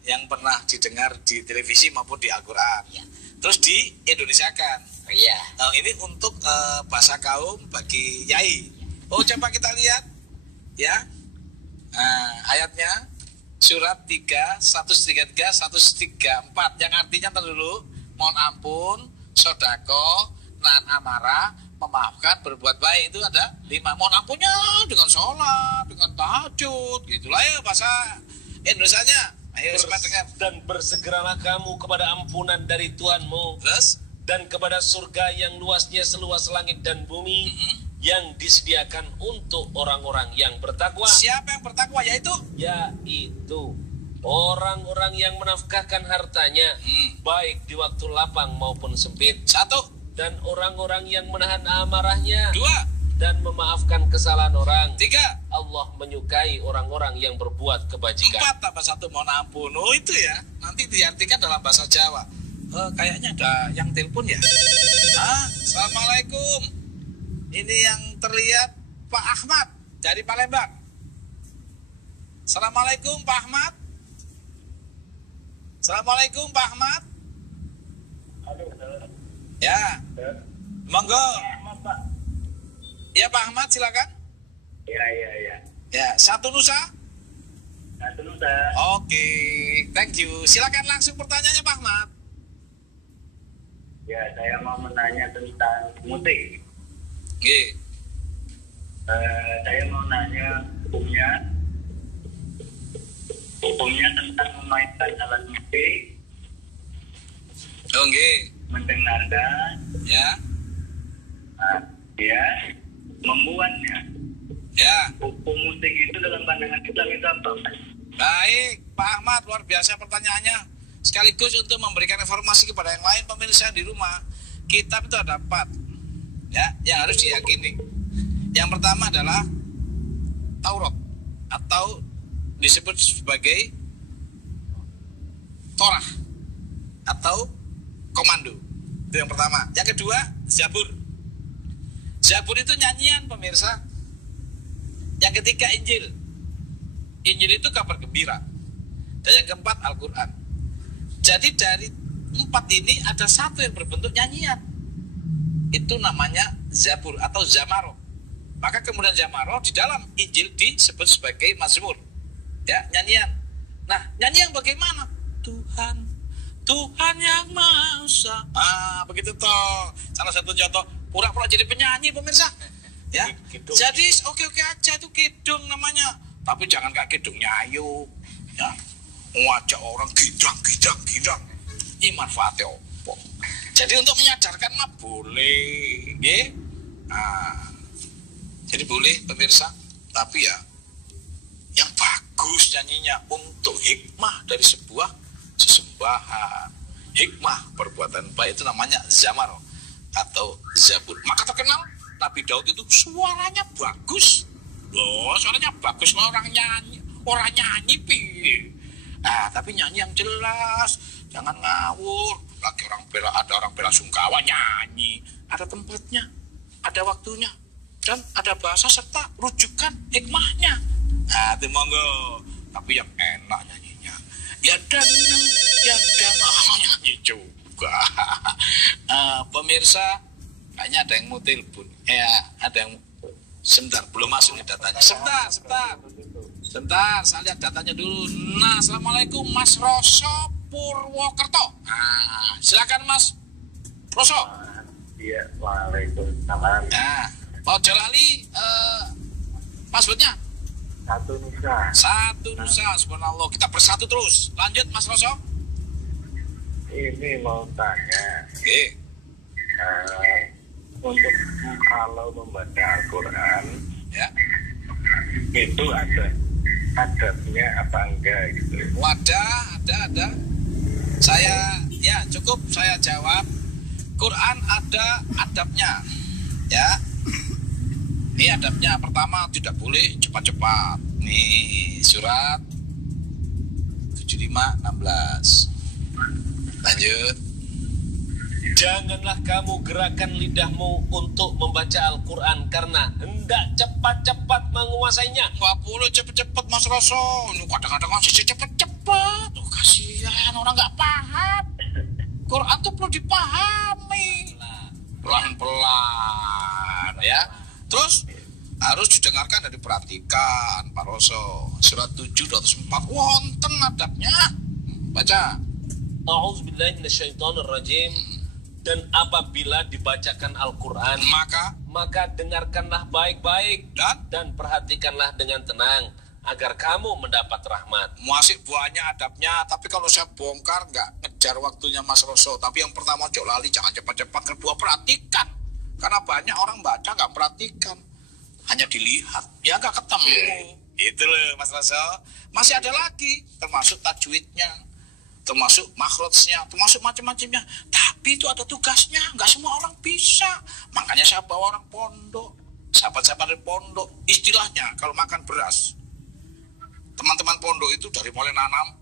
yang pernah didengar di televisi maupun di Al-Quran. Ya. Terus di Indonesiakan. Iya. Ini untuk bahasa kaum bagi Yai. Oh coba kita lihat ya. Ayatnya surat 3, 133, 134 yang artinya dulu mohon ampun, sodako, nan amarah, memaafkan, berbuat baik itu ada 5. Mohon ampunnya dengan sholat, dengan tahajud, gitulah ya bahasa Indonesianya. Ayo dan bersegeralah kamu kepada ampunan dari Tuhanmu. Terus? Dan kepada surga yang luasnya seluas langit dan bumi, yang disediakan untuk orang-orang yang bertakwa. Siapa yang bertakwa? Yaitu orang-orang yang menafkahkan hartanya, baik di waktu lapang maupun sempit. 1. Dan orang-orang yang menahan amarahnya. 2. Dan memaafkan kesalahan orang. 3. Allah menyukai orang-orang yang berbuat kebajikan. 4 tambah 1 mohon ampun. Oh itu ya, nanti diartikan dalam bahasa Jawa. Kayaknya ada yang telepon ya. Assalamualaikum. Ini yang terlihat Pak Ahmad dari Palembang. Assalamualaikum Pak Ahmad. Assalamualaikum Pak Ahmad. Ya. Monggo. Ya Pak Ahmad, silakan. Ya. Ya, Satu Nusa. Oke, thank you. Silakan langsung pertanyaannya Pak Ahmad. Ya, saya mau menanya tentang musik. Oke. Saya mau nanya hukumnya tentang memainkan alat musik, mendengarkan, ya, membuatnya. Ya. Hukum musik itu dalam pandangan Islam itu apa? Baik, Pak Ahmad, luar biasa pertanyaannya. Sekaligus untuk memberikan informasi kepada yang lain pemirsa di rumah. Kitab itu ada 4, ya, yang harus diyakini. Yang pertama adalah Taurat atau disebut sebagai Torah atau komando. Itu yang pertama. Yang kedua, Zabur. Zabur itu nyanyian pemirsa. Yang ketiga, Injil. Injil itu kabar gembira. Dan yang keempat, Al-Quran. Jadi dari 4 ini ada satu yang berbentuk nyanyian. Itu namanya Zabur atau Zamaro. Maka kemudian Zamaro di dalam Injil disebut sebagai Mazmur. Ya, nyanyian. Nah, nyanyian bagaimana? Tuhan yang Maha Esa. Begitu toh. Salah satu contoh pura-pura jadi penyanyi pemirsa. Ya. Jadi oke-oke aja itu kidung namanya. Tapi jangan kayak kidung nyayu. Ya. Ngajak orang gidang. Ini manfaatnya apa? Jadi untuk menyadarkan mah boleh. Nggih. Jadi boleh pemirsa. Tapi ya yang bagus nyanyinya untuk hikmah dari sebuah sesembahan. Hikmah perbuatan baik itu namanya Zamar atau Zabur. Maka terkenal Nabi Daud itu suaranya bagus. Loh, suaranya bagus loh, orang nyanyi piye. Tapi nyanyi yang jelas, jangan ngawur. Lagi ada orang bela sungkawa nyanyi, ada tempatnya, ada waktunya, dan ada bahasa serta rujukan hikmahnya. Itu monggo. Tapi yang enak nyanyinya. Ya dan nyanyi juga. Pemirsa, kayaknya ada yang mau telepon. Ada yang sebentar, belum masuk nih datanya. Sebentar, saya lihat datanya dulu. Nah, Assalamualaikum Mas Roso Purwokerto. Silakan Mas Roso. Iya, waalaikumsalam. Mau jalali passwordnya? Satu Nusa, subhanallah. Kita bersatu terus. Lanjut Mas Roso. Ini mau tanya. Untuk kalau membaca Al-Quran, ya, itu ada adabnya apa enggak gitu? Ada. Cukup saya jawab. Quran ada adabnya, ya. Ini adabnya pertama tidak boleh cepat-cepat. Nih surat 75:16. Lanjut. Janganlah kamu gerakan lidahmu untuk membaca Al-Quran karena hendak cepat-cepat menguasainya. Nggak boleh cepet-cepet Mas Roso. Ini kadang-kadang masih cepet-cepet. Kasihan orang nggak paham. Quran tuh perlu dipahami. Pelan-pelan ya. Terus harus didengarkan dan diperhatikan Pak Roso. Surat 7:4 wonten adabnya. Baca. A'udzubillahi minasyaitonirrajim. Dan apabila dibacakan Al-Quran, maka dengarkanlah baik-baik dan perhatikanlah dengan tenang agar kamu mendapat rahmat. Masih banyak adabnya, tapi kalau saya bongkar nggak ngejar waktunya Mas Roso. Tapi yang pertama jauh lali, jangan cepat-cepat. Kedua perhatikan, karena banyak orang baca nggak perhatikan, hanya dilihat, ya nggak ketemu. Itu loh Mas Roso. Masih ada lagi, termasuk tajwidnya, termasuk makhrajnya, termasuk macam-macamnya. Tapi itu ada tugasnya, nggak semua orang bisa. Makanya saya bawa orang pondok, sahabat-sahabat dari pondok. Istilahnya kalau makan beras, teman-teman pondok itu dari mulai nanam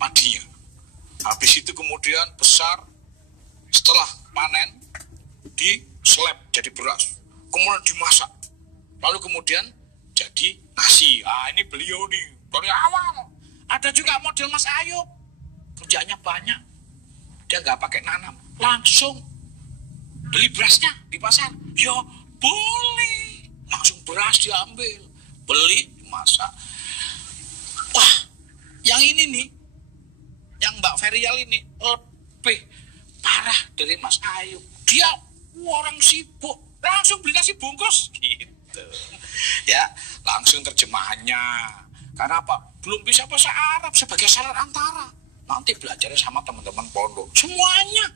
padinya, Habis itu kemudian besar, setelah panen diseleb jadi beras, kemudian dimasak, lalu kemudian jadi nasi. Ini beliau nih dari awal. Ada juga model Mas Ayub, kerjanya banyak, dia nggak pakai nanam, langsung beli berasnya di pasar. Ya boleh, langsung beras diambil, beli, masak. Wah, yang ini nih, yang Mbak Ferial ini lebih parah dari Mas Ayub. Dia orang sibuk, langsung beli nasi bungkus gitu. Ya, langsung terjemahannya. Karena apa? Belum bisa bahasa Arab sebagai syarat antara. Nanti belajarnya sama teman-teman pondok. Semuanya.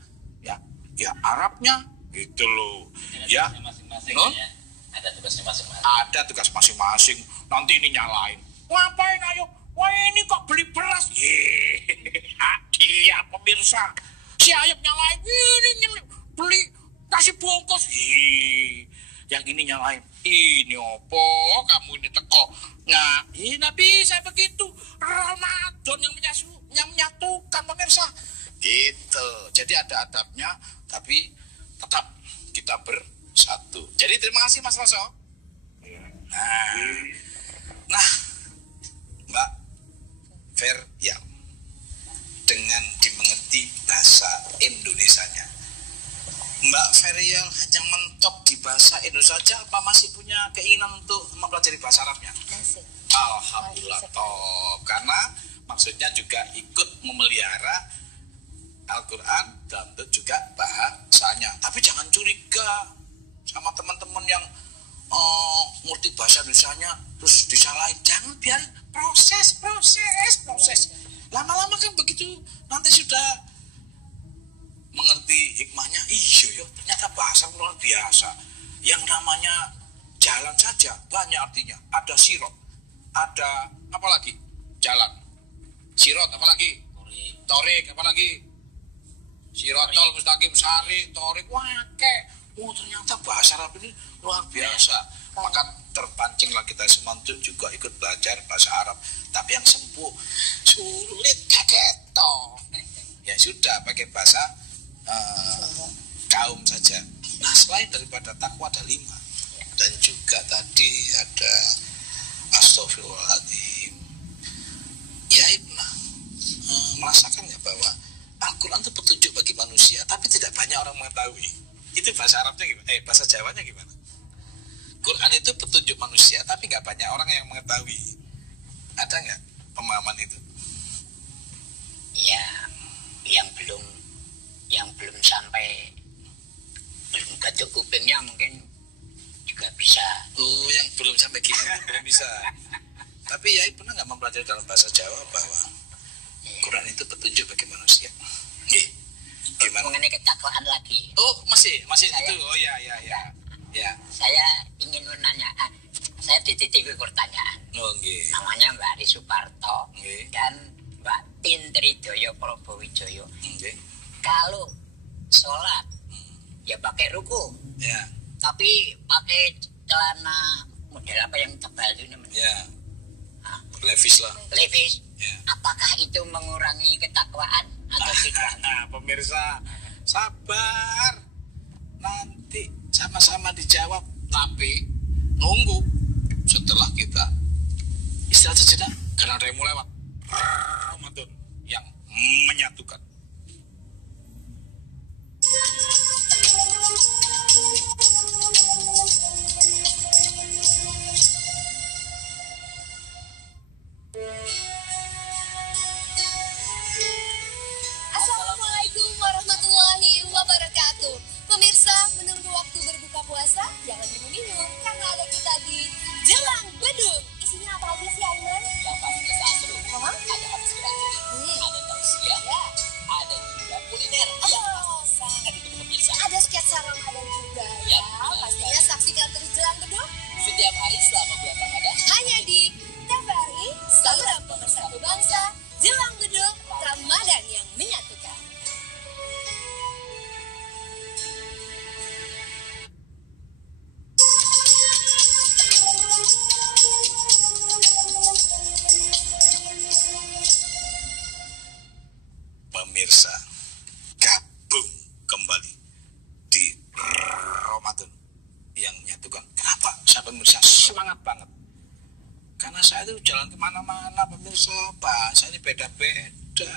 Ya Arabnya gitu loh. Ya. Masing-masing ya. Ada tugasnya masing-masing. Ada tugas masing-masing. Nanti ini nyalain. Ngapain ayo? Wah ini kok beli beras? Dia pemirsa. Si Ayub nyalain. Ini beli nasi bungkus. Yang ini nyalain. Ini opo kamu ini teko. Nah, ini bisa begitu. Ramadan yang menyatukan pemirsa. Gitu. Jadi ada adabnya, tapi tetap kita bersatu. Jadi terima kasih Mas Roso. Nah, Mbak Ferial, dengan dimengerti bahasa Indonesianya, Mbak Ferial hanya mentok di bahasa Indonesia saja, apa masih punya keinginan untuk mempelajari bahasa Arabnya? Masih. Alhamdulillah top. Karena maksudnya juga ikut memelihara Al-Quran dan juga bahasanya. Tapi jangan curiga sama teman-teman yang ngerti bahasa Indonesianya terus disalahin. Jangan, biar proses. Lama-lama kan begitu nanti sudah mengerti hikmahnya. Iya ya, ternyata bahasa luar biasa. Yang namanya jalan saja banyak artinya. Ada sirot, ada apa lagi? Jalan. Sirot apa lagi? Torik apa lagi? Sirotol, mustaqim, sari, torik, wake. Ternyata bahasa Arab ini luar biasa. Maka terpancinglah kita semua untuk juga ikut belajar bahasa Arab. Tapi yang sempuh, sulit, kaget toh. Ya sudah, pakai bahasa kaum saja. Nah, selain daripada takwa ada 5. Dan juga tadi ada Astaghfirullahaladzim. Ya Ibnah merasakan ya bahwa Al-Quran itu petunjuk bagi manusia, tapi tidak banyak orang mengetahui. Itu bahasa Arabnya gimana? Bahasa Jawanya gimana? Quran itu petunjuk manusia, tapi nggak banyak orang yang mengetahui. Ada nggak pemahaman itu? Ya, yang belum sampai, belum ketuk kupingnya mungkin juga bisa. Oh, yang belum sampai gitu belum bisa. Tapi ya pernah nggak mempelajari dalam bahasa Jawa bahwa Quran itu petunjuk bagi manusia? Gimana? Mengenai ketakwaan lagi. Oh, masih saya, itu. Oh ya. Saya ingin menanyakan. Saya dititipi pertanyaan. Okay. Namanya Mbak Ari Suparto dan Mbak Tintri Doyo Probowijoyo. Okay. Kalau sholat ya pakai ruku. Ya. Tapi pakai celana model apa yang tebal itu namanya? Ya. Levis lah. Levis. Ya. Apakah itu mengurangi ketakwaan atau tidak? Nah, pemirsa, sabar. Nanti sama-sama dijawab. Tapi nunggu setelah kita istirahat sejenak karena ada yang mau lewat. Ramadan yang menyatukan. Assalamualaikum warahmatullahi wabarakatuh. Pemirsa, menunggu waktu berbuka puasa, jangan minum-minum karena ada kita di Jelang Bedung. Isinya apa aja sih, Aiman? Yang pasti seru. Ada habis keracunan, ada tausiah, ada juga kuliner. Sangat ditunggu pemirsa. Ada sketsa Ramadan juga ya. Pastinya saksikan terus Jelang Bedung setiap hari selama bulan Ramadan hanya di TVRI, saluran pemersatu bangsa. Jelang Bedung, Ramadan yang menyatukan. pemirsa, gabung kembali di Ramadan yang nyatukan. Kenapa saya pemirsa semangat banget? Karena saya itu jalan kemana-mana pemirsa, bahasa ini beda-beda.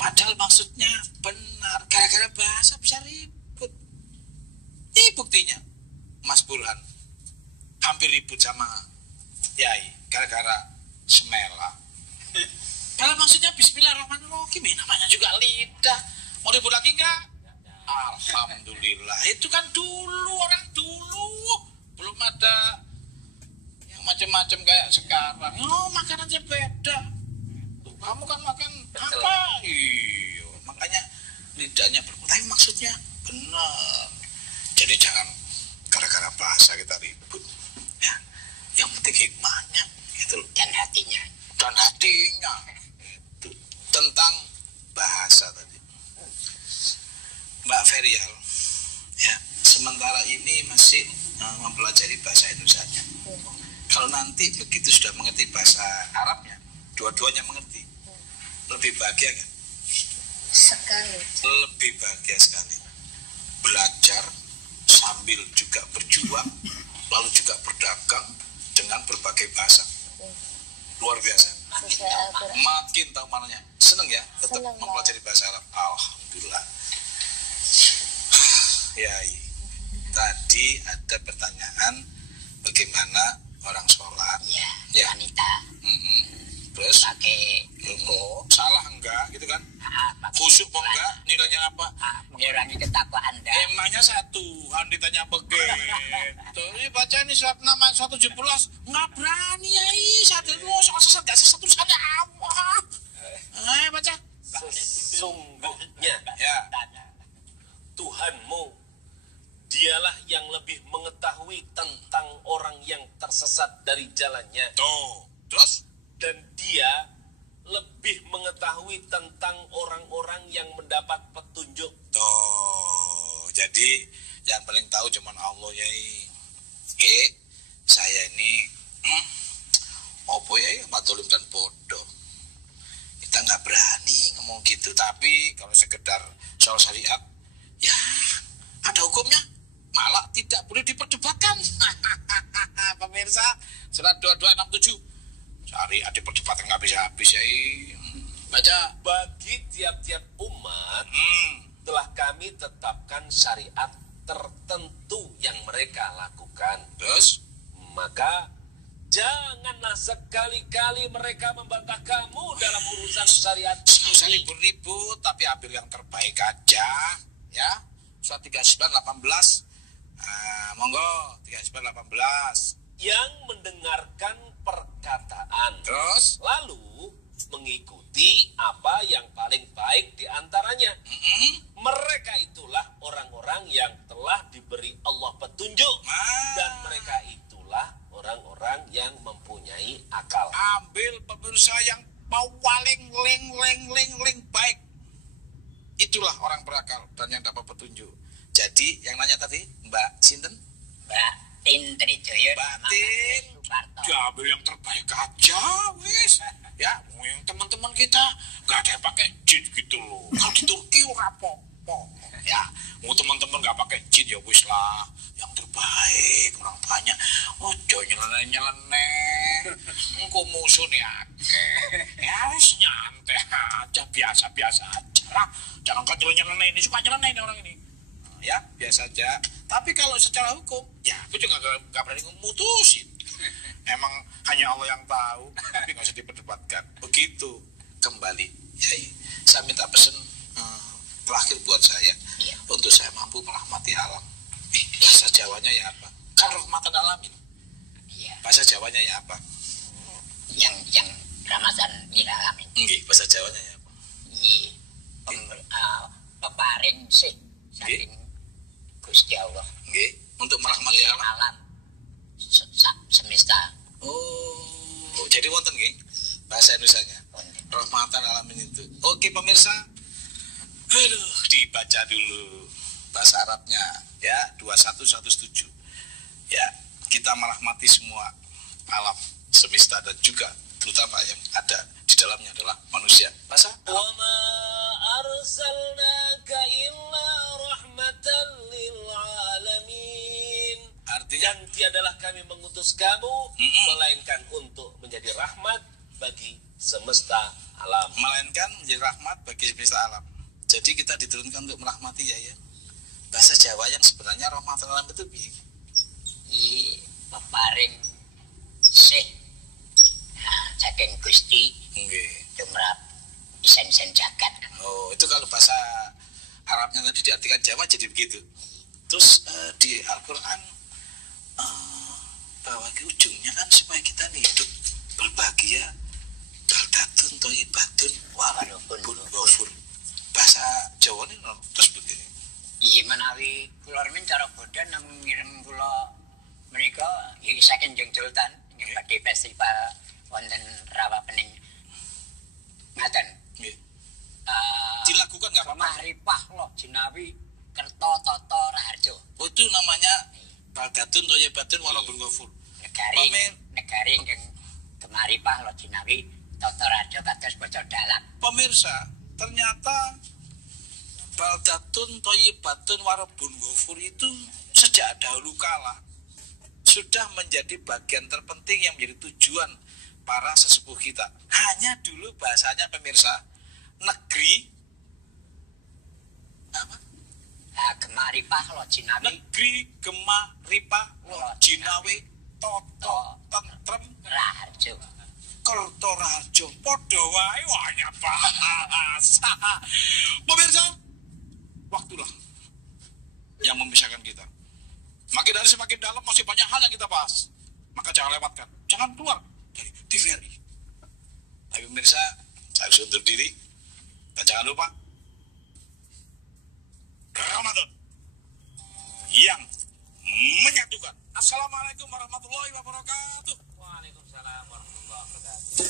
Padahal maksudnya benar, gara-gara bahasa bisa ribut. Ini buktinya, Mas Burhan hampir ribut sama Yai gara-gara semela. Kalau maksudnya Bismillahirrahmanirrahim, namanya juga lidah. Mau ribut lagi enggak? Alhamdulillah. Itu kan dulu, orang dulu belum ada yang macam-macam kayak sekarang. Oh, makanannya beda. Tuh, kamu kan makan apa? Iya, makanya lidahnya berubah. Tapi maksudnya benar. Jadi jangan gara-gara bahasa kita ribut. Ya, yang penting hikmahnya itu dan hatinya. Dan hatinya itu tentang bahasa tadi. Mbak Ferial, ya, sementara ini masih mempelajari bahasa Indonesianya. Kalau nanti begitu sudah mengerti bahasa Arabnya, dua-duanya mengerti, lebih bahagia kan? Sekali. Lebih bahagia sekali. Belajar sambil juga berjuang, lalu juga berdagang dengan berbagai bahasa. Luar biasa. Makin tahu mananya. Seneng ya tetap mempelajari bahasa Arab. Alhamdulillah. Ya, tadi ada pertanyaan bagaimana orang sholat ya. Wanita terus pakai ruko salah enggak gitu kan, khusyuk enggak, nilainya apa, mengurangi ketakwaan Anda. emangnya satu kan ditanya begitu. Ini baca ini surat nama 117 nggak berani ya, satu soal sesat gak sesat tulisannya apa. Ayo baca. Sesungguhnya ya Tuhanmu dialah yang lebih mengetahui tentang orang yang tersesat dari jalannya. Tuh, terus? Dan dia lebih mengetahui tentang orang-orang yang mendapat petunjuk. Tuh, jadi yang paling tahu cuma Allah ya. Saya ini opo ya, matolim dan bodoh. Kita nggak berani ngomong gitu, tapi kalau sekedar soal syariat, ya ada hukumnya. Malah tidak boleh diperdebatkan. Pemirsa, surat 2267. Syariat diperdebatkan nggak bisa habis ya. Baca. Bagi tiap-tiap umat telah kami tetapkan syariat tertentu yang mereka lakukan. Terus? Maka janganlah sekali-kali mereka membantah kamu dalam urusan syariat ini. Ribut-ribut, tapi ambil yang terbaik aja. Ya, surat 3918. Monggo 3918. Yang mendengarkan perkataan, terus lalu mengikuti apa yang paling baik di antaranya. Mereka itulah orang-orang yang telah diberi Allah petunjuk, dan mereka itulah orang-orang yang mempunyai akal. Ambil pemirsa yang paling ling baik. Itulah orang berakal dan yang dapat petunjuk. Jadi yang nanya tadi Mbak Sinten? Mbak Tin Trijoyo. Mbak Tin. Diambil yang terbaik aja, wis. Ya, yang teman-teman kita nggak ada yang pakai jin gitu loh. Kalau di Turki rapopo. Ya, mau teman-teman nggak pakai jin ya wis lah. Yang terbaik orang banyak. Ojo nyeleneh. Engko musuh nih akeh. Ya wis nyantai aja, biasa-biasa aja lah. Jangan kau nyeleneh ini, suka nyeleneh ini orang ini. Ya, biasa aja. Tapi kalau secara hukum, ya aku juga gak berani memutusin. Emang hanya Allah yang tahu, tapi gak usah diperdebatkan. Begitu kembali, Yai. Saya minta pesen terakhir buat saya. Untuk saya mampu merahmati alam. Bahasa Jawanya ya apa? Kan rahmatan alamin. Bahasa Jawanya ya apa? Yang Ramadan lil alamin. Nggih, bahasa Jawanya ya apa? Peparin sih. Saking Gusti Allah. Nggih, untuk merahmati alam semesta. Oh, jadi wonten nggih bahasa Indonesianya. Rahmatan alamin itu. Oke pemirsa. Aduh, dibaca dulu bahasa Arabnya ya 2117. Ya, kita merahmati semua alam semesta dan juga terutama yang ada di dalamnya adalah manusia. Bahasa Wa ma arsalnaka illa rahmatan lil alamin. Artinya, dan tiadalah kami mengutus kamu melainkan untuk menjadi rahmat bagi semesta alam. Melainkan menjadi rahmat bagi semesta alam. Jadi kita diturunkan untuk merahmati ya. Bahasa Jawa yang sebenarnya rahmatan alam itu i peparing sih saking Gusti tumrap isen-isen jagat. Oh, itu kalau bahasa Arabnya tadi diartikan Jawa jadi begitu. Terus di Al-Quran bahwa ke ujungnya kan supaya kita nih hidup berbahagia, baldatun thayyibatun wa rabbun ghafur. Bahasa Jawa ini terus begini. Iya menawi kula remen cara bodan namung ngirim kula menika iki saking Jeng Sultan ing badhe festival wonten Rawa Pening. Ngaten. Nggih. Dilakukan enggak apa-apa. Maripah loh jinawi Kertotata Raharjo. Oh, itu namanya baldatun thayyibatun wa rabbun ghafur. Negari ingkang kemaripah loh jinawi Tata Raharjo kados bocah dalang. Pemirsa, ternyata baldatun thayyibatun wa rabbun ghafur itu sejak dahulu kala sudah menjadi bagian terpenting yang menjadi tujuan para sesepuh kita. Hanya dulu bahasanya pemirsa, negeri apa? Gemaripah lo jinawi. Negeri gemaripah lo jinawi toto tentrem Raharjo. Kerto Raharjo padha wae wanya bahasa. Pemirsa, waktulah yang memisahkan kita. Makin hari semakin dalam, masih banyak hal yang kita bahas. Maka jangan lewatkan, jangan keluar dari TVRI. Tapi pemirsa, saya harus undur diri. Dan jangan lupa Ramadan yang menyatukan. Assalamualaikum warahmatullahi wabarakatuh. Waalaikumsalam warahmatullahi wabarakatuh.